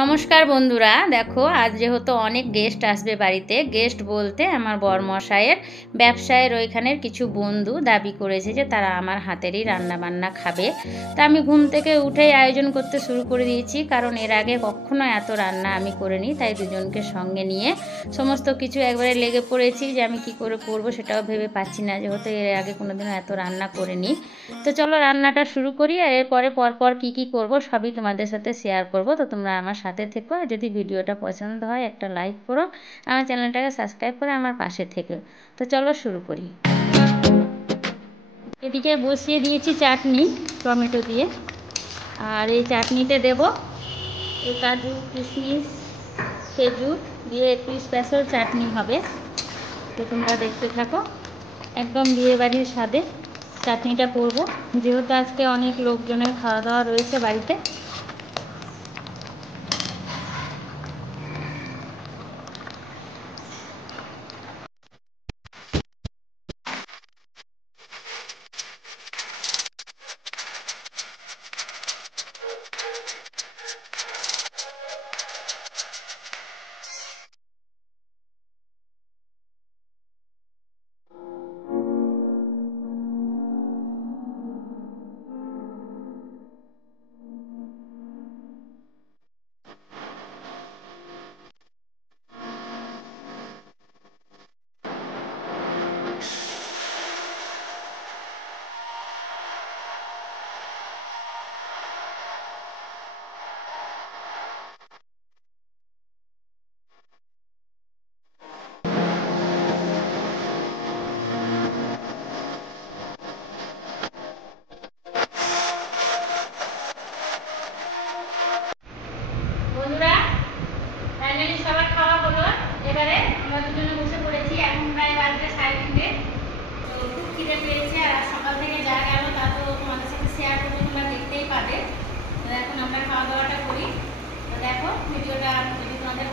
নমস্কার বন্ধুরা, দেখো আজ যেহেতু অনেক গেস্ট আসবে বাড়িতে, গেস্ট বলতে আমার বরমশাইয়ের ব্যবসায়ের ওইখানের কিছু বন্ধু দাবি করেছে যে তারা আমার হাতেরই রান্না বান্না খাবে। তা আমি ঘুম থেকে উঠেই আয়োজন করতে শুরু করে দিয়েছি, কারণ এর আগে কখনো এত রান্না আমি করিনি। তাই দুজনকে সঙ্গে নিয়ে সমস্ত কিছু একবারে লেগে পড়েছি যে আমি কি করে করব সেটাও ভেবে পাচ্ছি না, যেহেতু এর আগে কোনোদিনও এত রান্না করিনি। তো চলো রান্নাটা শুরু করি, আর এরপরে পরপর কি করব সবই তোমাদের সাথে শেয়ার করব। তো তোমরা আমার সাথে থেকো, আর যদি ভিডিওটা পছন্দ হয় একটা লাইক করো, আমার চ্যানেলটাকে সাবস্ক্রাইব করে আমার পাশে থেকো। তো চলো শুরু করি। এদিকে বসিয়ে দিয়েছি চাটনি টমেটো দিয়ে, আর এই চাটনিতে দেব এই কাজু কিশমিশ খেজুর দিয়ে একটু স্পেশাল চাটনি হবে। তো তোমরা দেখতে থাকো, একদম বিয়েবাড়ির স্বাদে চাটনিটা করব, যেহেতু আজকে অনেক লোকজনের খাওয়া দাওয়া রয়েছে বাড়িতে। বন্ধুরা, ফাইনালি সবার খাওয়া হলো। এবারে আমরা দুজনে বসে পড়েছি, এখন প্রায় বাজে 3:30। তো খুব খিদে পেয়েছে, আর সকাল থেকে যা গেল তা তো তোমাদের সাথে শেয়ার করবো, তোমরা দেখতেই পাবে। তো এখন আমরা খাওয়া দাওয়াটা করি। তো দেখো ভিডিওটা যদি তোমাদের